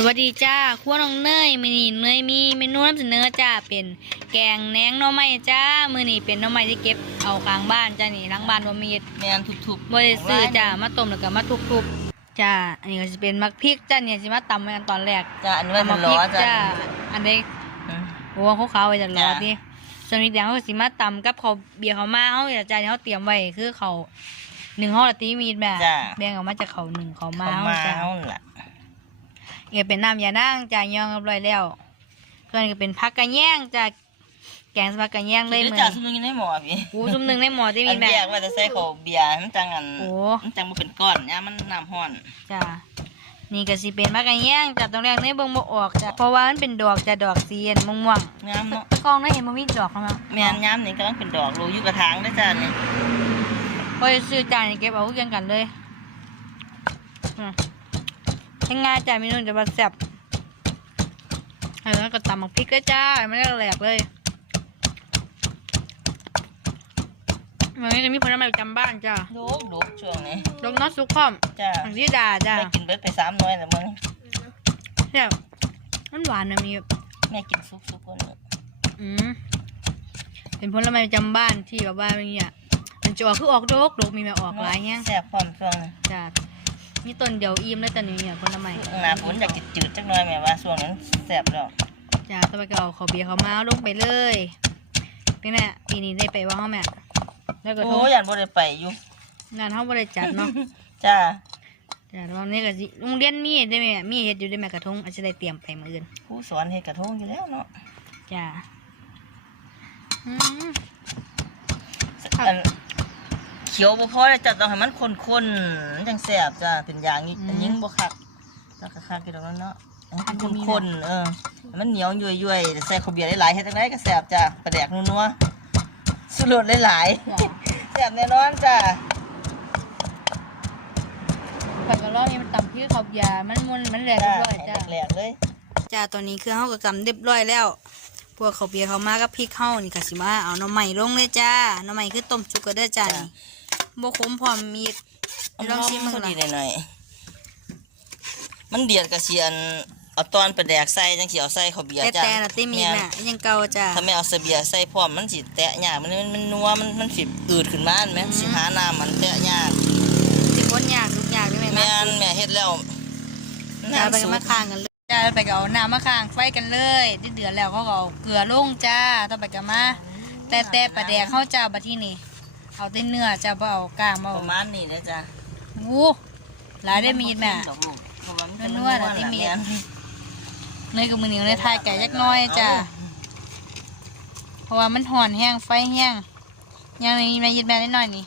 สวัสดีจ้าครัวน้องเนยมือนี้เนยมีเมนูนำเสนอจ้าเป็นแกงแหนงหน่อไม้จ้ามือนี้เป็นหน่อไม้ที่เก็บเอากลางบ้านจ้านี่หลังบ้านบ่มีแมนทุบๆบ่ได้ซื้อจ้ามาต้มแล้วก็มาทุบๆจ้าอันนี้ก็จะเป็นมักพริกจ้าเนี่ยสิมาตำไว้กันตอนแรกจ้าอันนี้ว่าตำมัมันกพล้ริอกจ้าจ้าอันนี้อืมโอ้เขาขาวๆไว้จะรอจ้ะดิส่วนพริกแดงเขาก็สิมาตำกับเขาวเบียร์เขาวมาเขาเนี่ยจ้าที่เขาเตรียมไว้คือเขาวหนึ่งห่อละตีมีดแบบจ้ะแบ่งออกมาจากเขาวหนึ่งเขาวมาเขาเขามาจ้า เอาล่ะเอเป็นน้ำยานางจ่ายยองเรียบร้อยแล้วส่วนนี้ก็เป็นผักกระแยงจากแกงสผักกระแยงเลยเดี๋เหยวมือนจ้าสมมุติในหม้อพี่กูซุ่มหนึ่งในหมอที่อัมีนแม่แยกว่าจะใส่ข้าวเบียร์มันจังอันโอ้มันจังบ่เป็นก้อนเนี่ยมันน้ำร้อนจ้านี่ก็สิเป็นผักกระแยงจากตรงแรกในเบิ่งบ่ออกจ้ะเพราะว่ามันเป็นดอกจะดอกสีอันม่วงงามเนาะๆกล้องได้เห็นมันมีดอกเข้ามาแม่นยามนี่กำลังเป็นดอกโรยอยู่กระถางเด้อจ้านี่พอจะซื้อจานนี่เก็บเอาเกี่ยงกันเลยอืม ยังไงจ้าเมนูจะมาแซ่บแล้วก็ตำมักพริกเลยจ้าไม่ได้แหลกเลยวันนี้จะมีผลไม้ประจำบ้านจ้าดูดูช่วงนี้ดอกน็อตซุกพร้อมจ้าอังสีดาจ้าแม่กินเบิดไปสามหน้อยแล้วมึงแซ่บมันหวานนะมีแม่กินซุกๆคนนี้อืมเป็นผลไม้ประจำบ้านที่แบบว่ามันเนี่ยมันจะออกคือออกโดกโดกมีมาออกหลายแฮงแซ่บพร้อมช่วงนี้จ้า นี่ต้นเดียวอิ่มแล้วตอนนี้เนี่ยผลไม้หน้าฝนอยากจืดๆจักหน่อยแม่ว่าช่วงนั้นแซ่บแล้วจ้าต่อไปก็เอาขาวเบียร์เขามาเอาลงไปเลยเป็นไงปีนี้ได้ไปว่าเขาแม่แล้วก็ทโอ้งยยันบ่ได้ไปอยู่งานเขาบริจัดเนาะจ้าจ้าตอนนี้ก็สิโรงเรียนมีได้ไหมมีเฮ็ดอยู่ได้ไหมกระทงอาจจะได้เตรียมไปมื้ออื่นครูสอนเฮ็ดกระทงอยู่แล้วเนาะจ้าอืมครับอัน เขียวบ่พอเลยจ้ะต้องให้มันข้นๆมันจังแซ่บจ้ะเป็นอย่างนี้อันยิงบ่คักแล้วก็คักอยู่ตรงนั้นเนาะให้มันข้นๆเออให้มันเหนียวยุ่ยๆแต่ใส่ข้าวเบียร์หลายๆเฮ็ดจังไดก็แซ่บจ้ะปลาแดกนัวๆสุรสหลายจ้าๆแซ่บแน่นอนจ้ะผักกะล่อนี่มันต่ำที่เขายามันมุนมันแหลกจ้ะเรียบร้อยให้จ้าแหลกๆเลยจ้าตอนนี้คือเฮาก็กำเรียบร้อยแล้ว พวกเขาวเบียร์เขามากับพริกเฮานี่ก็สิมาเอาหน่อไม้ลงเลยจ้าหน่อไม้คือต้มสุกก็ได้อจ้านี่ บ่ขมพร้อมมีดไปลองชิมมึงพอล่ะดีหน่อยๆมันเดือดกระเชียนเอาตอนปลาแดกใส่จังสิเอาใส่ข้าวเบียร์แต่จ้ะแต่ละติมีแม่นแม่ยังเก่าจ้าถ้าไม่เอาเสบียใส่พร้อมมันสิแตะยากมันมันมันนัวมันมันสิอืดขึ้นมาแม่นสิหาน้ำมันแตะยากสิคนยากทุกอย่างนี่แม่แม่นะนแม่เฮ็ดแล้วจ้าไปน้ำกัสุนกมาค้างกันเลยจ้าไปก็เอาน้ำมาค้างไฟกันเลยที่เดือดแล้วเขาก็เอาเกลือลงจ้าต่อไปก็มาแต่แต่ปลาแดกเข้าจ้าบัดที่นี่ เอาแต่เนื้อจ้าบ่เอากล้างบ่ปเอาระมาณนี้นะจ๊ะวู้หลายได้มีดแม่ดอกลูกเพราะว่ามันนัวๆน่ะที่มีแนเนยกับมือเหนียวในทายไก่ยักน้อยจ้าเพราะว่ามันห่อนแห้งไฟแห้งยังมีมายิดแม่นิดหน่อยนี่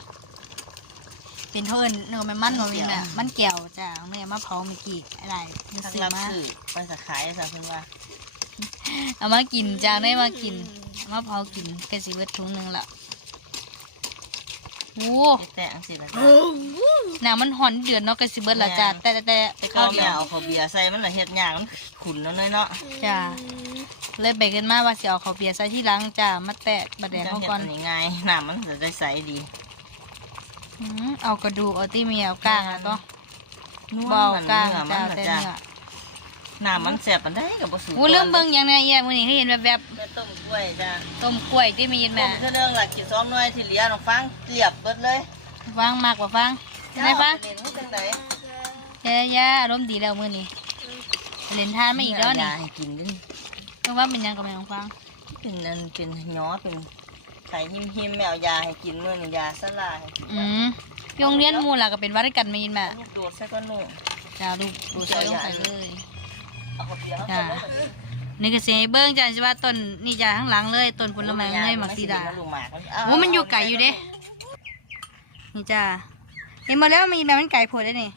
เป็นเท่าเอินเนื้อมันมันหน่อยแม่มันแก้วจ้าเอาแม่มาเผาเมื่อกี้อะไรมันทางซื้อรับมาซื้อไปสักขายจ้ะเพิ่นว่าเอามากินจ้าได้มากินเอามาเผากินกระสีเบิดถุงหนึงละ โอ้ไปแตะจังซี่ล่ะจ้ะน้ำมันห่อนเดือดเนาะกระสีเบิดละจ้าแต่แต่แต่ไปข้าเข้าวเดีเบียยวเอาข้าวเบียร์ใส่มันน่ะเฮ็ดยากมันขุ่นแล้วน้อยเนาะจ้าเลยไปกันมาว่าสิเอาข้าวเปียกใส่ที่หลังจ้ามาแตะบะแดงจัเขางเฮ็ดก่อนอันนี้ง่ายน้ำมันจะได้ใสดีอืมเอากระดูกเอาที่มีเอาก้างแล้วก็นัวเบามันก้างเนื้อมัจ้านน่ะแต่จ้ะเนื้อ น้ำมันแซ่บปานใดก็บ่สู้อู้เรื่องเบิ่งอย่างเนี้ยเอี่ยมื้อนี้ให้เห็นแบบแบบก็ต้มกล้วยจ้ะๆต้มกล้วยที่มีแม่แม่คือเรื่องหลักกินสองหน่วยที่เหลือน้องฟังเรียบเบิดเลยฟังมากกว่าฟังใช่ไหมฟังเจ้าเล่นจังไดเจ้าย่าอารมณ์ดีแล้วมื้อนี้เล่นทานมาอีกแล้วนี่ยาให้กินด้วยเพราะว่าเป็นหยังกับแม่ของฟังเป็นอันเป็นหยอเป็นไข่หิมหิมๆแมวยาให้กินมื้อนี้ยาสลายให้กินอืมโรงเรียนหมู่ล่ะก็เป็นวัดกันมายินแม่ลูกโดดใส่ก้อนหนู จ้าลูกดูใส่ลงไปเลย จ้านี่ก็สิให้เบิ่งจ้าสิว่าต้นนี่จ้าข้างหลังเลยต้นผลไม้เลยมักสีดาลูกหมากมันโอ้มันอยู่ไกลอยู่เด้นี่จ้าเห็นหมดแล้วมันแบบมันไก่ผดได้นี่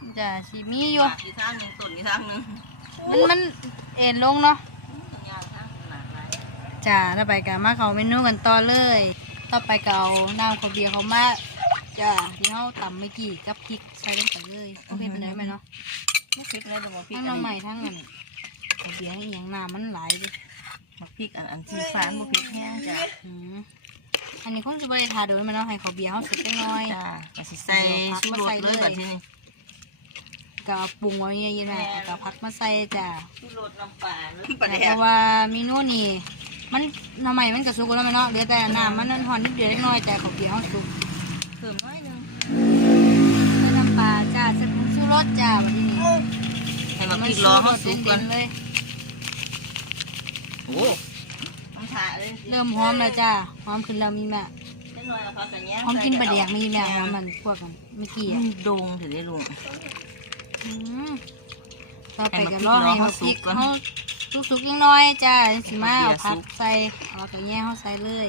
นี่จ้าสีมีอยู่หมากอีกทางหนึงต้นอีกทางหนึงมันมันเอ็นลงเนาะยาวทางขนาดไหนจ้าต่อไปก็มาเขาเมนูกันต่อเลย ต่อไปก็เอาน้ำข้าวเบียร์เขามาจ้าที่เขาตำเมื่อกี้กับพริกใส่ลงไปเลยโอเคเป็นไงไหมเนาะไม่ พริกเลยแต่ว่าพริกทั้งอันน้ำใหม่นี้ทั้งอันข้าวเบียร์อหย่างน้ำมันหลายดิบักพริกอันอันที่ฟ้าบ่พริกแห้งจ้ะอืมอันนี้คงจะบริทาโดยมันเนาะให้ข้าวเบียร์เขาสุกไปหน่อยจ้าก็สิใส่ชูรสเลยแบบที่นี่ก็เอาปรุงไว้เย็นๆแม่แล้วก็พักมาใส่จ้ะที่รดน้ำปลาปลาแดเพกราะว่าเมนูนี่มันหน้ำใหม่มันกระสุกแล้วแม่เนาะเหลือแต่น้ำมันนั่นหอนนิดเดียวเล็กน้อยแต่ของเกี่ยวสุกเพิ่มน้อยหนึง ใส่น้ำปลาจ้าใส่ผงชู รสจ้าวันนี้ให้มาพริกล้อเขาสุกก่อนเลยโอ้น้ำชาเลยเริ่มหอมแล้วจ้าหอมขึ้นแล้วมีแม่เล็กน้อยเอาผักกระแยงหอมกินปลาแดกมีแม่หอมมันพวกกันเมื่อกี้มัอะนโดงถึงได้ลุงอืมต่อไปให้ก็มันรอให้พริกล้อมันพริกเขาสุกก่อนเขาสุกๆนิดหน้อยจ้าสิมาเอาเดี๋ยวผัสุกกใส่เอากระแยงเขาใส่เลย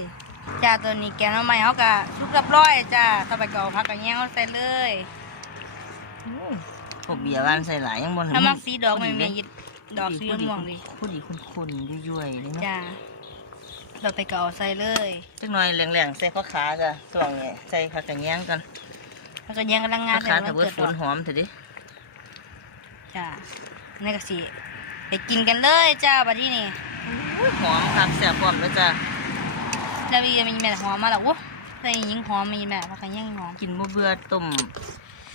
จ้าตัวนี้แกงน้ำใหม่เขากะสุกเรียบร้อยจ้าต่อไปก็เอาผักกระแยงเขาใส่เลย พวกเบียร์บ้านใส่หลายยังบนถ้ามักสีดอกมันมียิดดอกสีม่วงดิพอดีคนๆยุ่ยๆเลยเนาะจ้าเราไปก็เอาใส่เลยจักหน่อยแรงๆใส่ข้าวขาจ้ะส่วงนี้ใส่ผักกระแยงกันผักกระแยงกำลังงาข้านวขาแต่ถ้าว่าเบิดเกิดฝดอนกหอมเถอะดิจ้านี่ก็สิไปกินกันเลยจ้าบัดนี้นี่อุ้ยหอมครับแซ่บพร้อมแล้วจ้ะแล้วมีมีแม่หอมมาแล้วโอ้ใส่ยิงหอมมีแม่ผักกระแยงหอมกินบ่เบื่อต้ม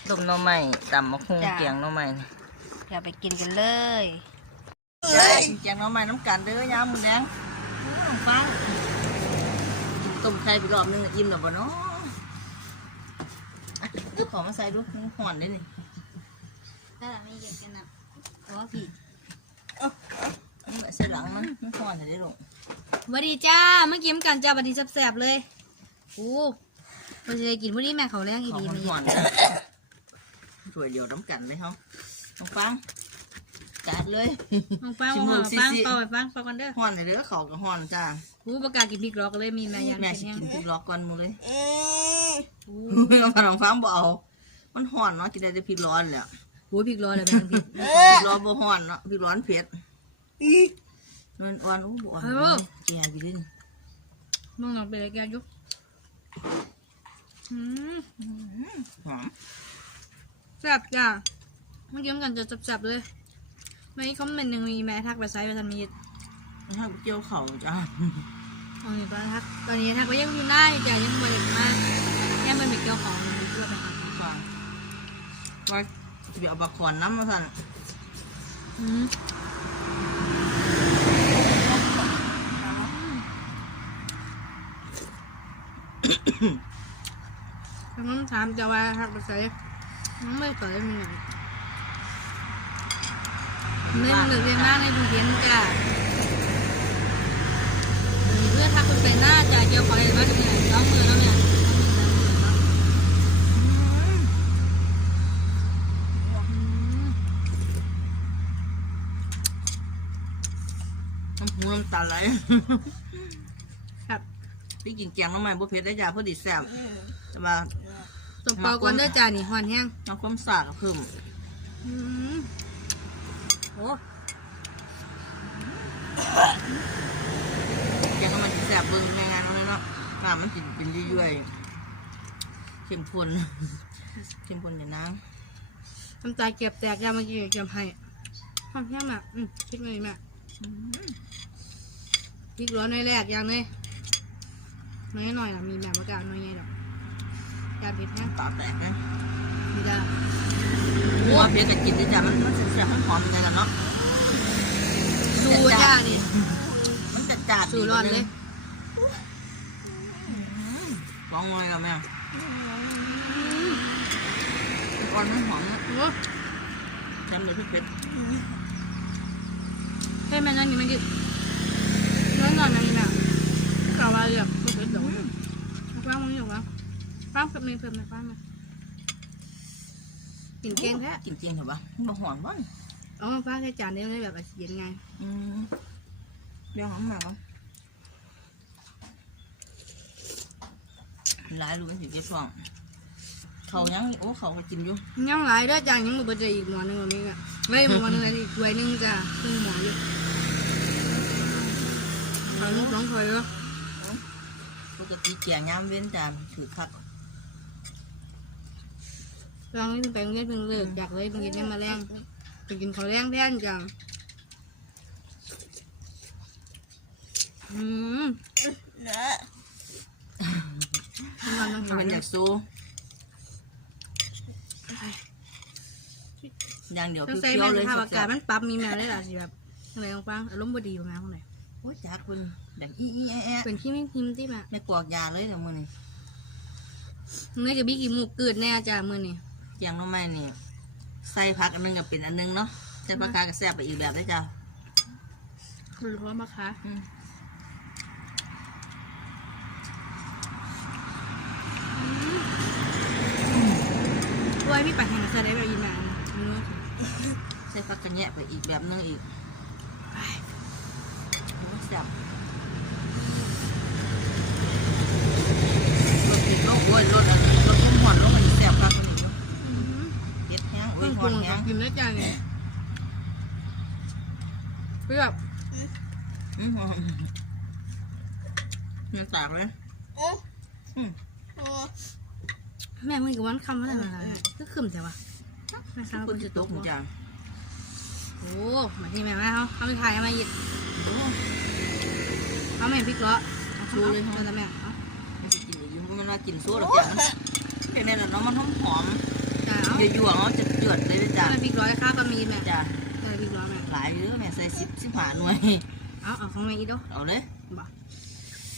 ต้มหน่อไม้ตำมะฮุงจ้ะแกงหน่อไม้เดี๋ยวไปกินกันเลยเอ้ยแกงหน่อไม้น้ำกันเด้อยามมื้อแลงโอ้น้ำฟังต้มไข่ไปรอบนึงอิ่มแล้วบ่เนาะอะเอาของมาใส่ดูมันหอนได้นี่ถ้าไม่เยอะกันนะเพราะว่าพี่อันนี้ใส่หลังมันมันหอนได้ลูกวัสดีจ้าเมื่อกี้มกันจ้าบัดนี้แซ่บๆเลยโอ้เราจะได้กินวันนี้แม่เขาแรงอีของดีมันไม่หเยออะ นสวยเดียวน้ำกันเลยเฮาน้องฟังจัดเลยมองฟังชิมมองดูสิฟังสิเป่าไปฟังเป่ากันเด้อหอนเลยเด้อเขาก็หอนจ้าโอ้ประกาศกินพริกหรอกเลยมีแม่ยันแม่เป็นสิยังกินพริกล็อกก่อนหมูเลยโอ้น้องฟังน้องฟังบ่เอา มันหอนเนาะกินได้แต่พริกร้อนแหละโหพริกร้อนเลยแม่พริกพริกร้อนบ่หอนเนาะพริกร้อนเผ็ดนวลอ่อนอู้บ่อ่อนแก่อยู่ดิมองหนักไปเลยแกยุกอืมหอม แซ่บจ้าเมื่อกี้มกันจะแซ่บๆเลยไม่คอมเมนต์หนึ่งมีแม่ทักไปไซส์ไปทันมีมันให้เจียวเข่าจ้าอ๋อนี่ป้าทักตอนนี้ทักก็ยังอยู่หน้าอยู่จ้ะยังไม่มายังไม่มีเกี่ยวของเลยเพื่อไปหาก่อนว่าจะไปเอาบะคอนน้ำมาสั่นอืมคำนั้นถามจะว่าทักไปไซส์น้อง ไม่เคยมีอย่างไม่เหลือเรียนหน้าในกรุงเทพจ้ะเพื่อทักไปใส่หน้าจ้ะเกี่ยวของอะไรบ้างเนี่ยสองมือแล้วเนี่ยน้ำหูน้ำตาไหลครับพี่กินแกงน้ำมันบ่เผ็ดได้จ้าพอดีแซ่บแต่ว่า ตบเปาก่อนเด้อจ้านี่หวานแห้งเอาความสาดเพิ่มอืมโอ้แกงน้ำมันสิแซ่บเบิ่งในงานนั้นเนาะน้ำมันสิเป็นยุ่ยๆเข้มข้นเข้มข้นอย่างน้ำน้ำตาเก็บแตกยาเมื่อกี้เก็บให้หวานแห้งมากอืมคิดไงแม่พริกร้อนในอยแรกอย่างเลยน้อยหน่อยอะมีแบบประกาศน้อยใหญ่ดอก ยาเผ็ดแห้งตาแตกนะมีได้เพราะว่าเพียกับกินด้วยจ้ะมันมันแซ่บมันหอมเหมือนกันเนาะดูจ้านี่มันจัดจ้านสูร้อนเลยลองเลยกับแม่ก่อนมันหอมนะโอ้แซ่บเลยพี่เป็ดให้แม่นั่งนี่มันกินน้อยหน่อยนะนี่แม่กล่าวว่าแบบไม่เป็นดอกฟังมึงอยู่วะ ฟังเพิ่มเพิ่มนะฟังมากินเก่งแท้จริงๆเหรอปะมันบ่หอมบ้างเอามาฟ้าใส่จานนี้ได้แบบเย็นไงอืมเดี๋ยวหอมมากเนาะหลายรู้เป็นสิเจ็บท้อง เขายังโอ้เขาก็กินอยู่ยังหลายเด้อจานยังบ่เบิดได้อีกหมอหนึงวันนี้อะไม่หมอหนึงอันนี้ถ้วยหนึงจ้ะครึ่งหมออยู่เอาลูกน้องถ้วยก็ปกติแกงยามเว้นจานถือคัก ลองนี่ไปโรงเรียนเพิ่งเลิกอยากเลยเพิ่งกินได้มาแรงไปกินข้าวแรงแทนจ้ะอืมทำงานต้องมันขายอยากสู้อย่างเดียวต้องใส่เคี้แม่ยวๆเลยสภาพอาแซ่กาศบมันปรับมีแม่ได้ล่ะสิแบบอะไรของฟังอารมณ์บ่ดีอยู่แม่ข้างในๆโอ้ยจักคุณแบบอีอีแอะแอะเป็นขี้ไม่พิมพ์ที่แม่ ไม่กวอกยาเลยเดี๋ยวมื้อนี้เนื้อจะบี้กี่หมูเกิดแน่จ้ามื้อนี้ แกงหน้ำไม้นี่ใส่ผักอันหนึงกับเป็นอันหนึงเนาะใส่ผักกาดก็แซ่บไปอีกแบบเลยจ้าคุณรู้ว่ามาคะอืมด้วยพี่ปัดแห่งใส่ได้แบบยินแม่เนื้อใส่ผักกระแยะไปอีกแบบนึงอีกโอ้ยแซ่บรสติดโลกโอ้ยรสอันรสต้มหอนรสอันนี้แซ่บครับคนนี้เนาะเผ็ดแห้งโอ้ เพิ่ ย ง ห ป อ รุ นงแห้งกินได้จ้าเนี่ยเพื่ออืมหอมมันตากเลยอืมแม่มึงกับวันคำว่าอะไรมาก็ขึ้นแต่ว่าแม่ค้าคนจะตกหมดจังโอ้มาที่แม่มาเขาเขาไม่พายมาหยิบโอ้เขาแม่พริกเลาะชูเลยเขาแต่แม่เอามันจะกินอยู่มันว่ากินโซ่หรอกจังเดี๋ยวนี้เราเนาะมันหอมหอมจ้าเอาๆเยื่อๆเนาะจะ เจือดเลยนะจ้ะแม่พริกร้อยข้าวก็มีแม่จ้ะแม่พริกร้อยแม่หลายเยอะแม่ใส่สิบสิบหาหน่วยเอาเอาของแม่อีกเด้อเอาเลยบ่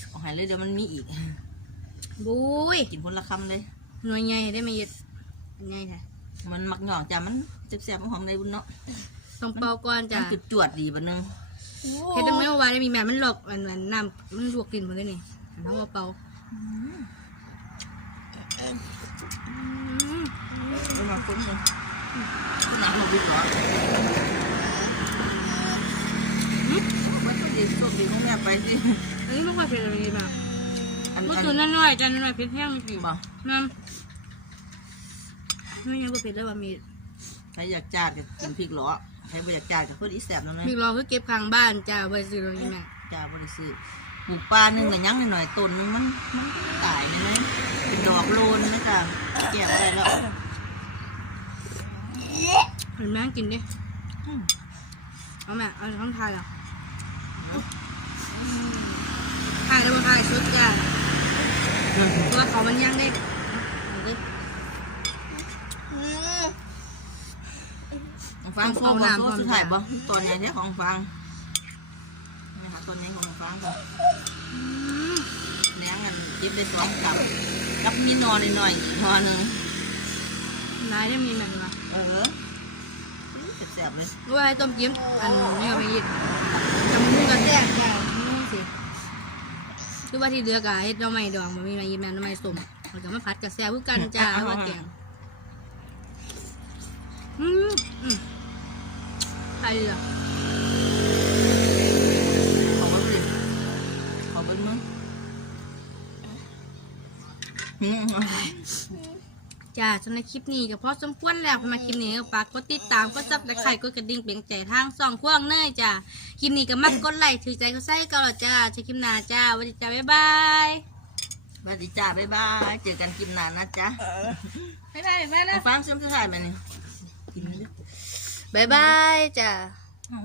เอาใหายเลยเดี๋ยวมันมีอีกบุ้ยกินคนละคำเลยหน่วยใหญ่ได้ไหมหยิบใหญ่แท้มันมักหย่องจ้ะมันแซ่บๆมันหอมในบุญเนาะต้องเป่าก่อนจ้ามันจุดจวดๆดีบันนึงเฮ็ดตั้งไม่เมื่อวานได้มีแม่มันหลอกอันนั้นน้ำมันลวกกลิ่นหมดเลยนี่อันนั้นว่าเป่าอืมเป็นมาคนเลย คนหนักหนูบิ๊กเหรอมันก็ดีสุดดีของแม่ไปสิอันนี้ไม่ค่อยเผ็ดเลยมาอันเมื่ออันคืนนั่นน้อยจันน้อยเผ็ดแห้งจริงบ่นั่นไม่ยังก็เผ็ดเลยว่ามีใครอยากจาดก็กินพริกเหรอใครไม่อยากจาดก็คนอีแสบนั่นนะมีรอคือเก็บข้างบ้านจ้าไว้ซื้อตรงนี้แม่จ้าบริสุทธิ์ปลูกปลาหนึ่งแต่ยังหน่อยๆต้นหนึงมันมันตายเลยนะเป็นดอกโลนนะจ้ะแก่อะไรแล้ว เห็นแม่กินดิเอาแม่เอาท้องทายเหรอทายแล้วบ่ทายสุดจ้าตัวเขามันย่างได้เอาดิฟังโซ่บ่โซ่สุดท้ายบ่ตอนนี้เนี่ยของฟังนี่ค่ะตอนนี้ของฟังบ่อืมแหนงอันเจ็บได้สองกับกับมีนอนหน่อยๆอีกนอนหนึ่ง นายได้มีแบบนี้ปะเออแสบๆเลยรู้ว่าให้ต้มจิ้มอันนี้ก็ไม่ยิดจำมือกับแจ้งจ้านู่นสิคือว่าที่เดือกะเฮ็ดดอกไม้ดองมันมีมายิมแม่ดอกไม้ส้มเราจะมาผัดกับแซ่บกันจ้าว่าแกงอืมอืมใครเหรอขอบิ้งสิขอเบิ้งมึงอืม จ้าสำหรับคลิปนี้ก็พอสมควรแล้วพอมาคลิปนี้ก็ฝากกดติดตามกดซับและไข่กดกระดิ่งเป็นใจทางสองพวงเนยจ้าคลิปนี้ก็มักกดไลค์ถือใจก็ใส่ก็แล้วจ้าเจอคลิปหน้าจ้าสวัสดีจ้าบ๊ายบายสวัสดีจ้าบ๊ายบายเจอกันกินนานนะจ๊ะบ๊ายบายบ๊ายบายฟังเสียงสุดท้ายมานี่กินเลย บ๊ายบายจ้าอ๋อ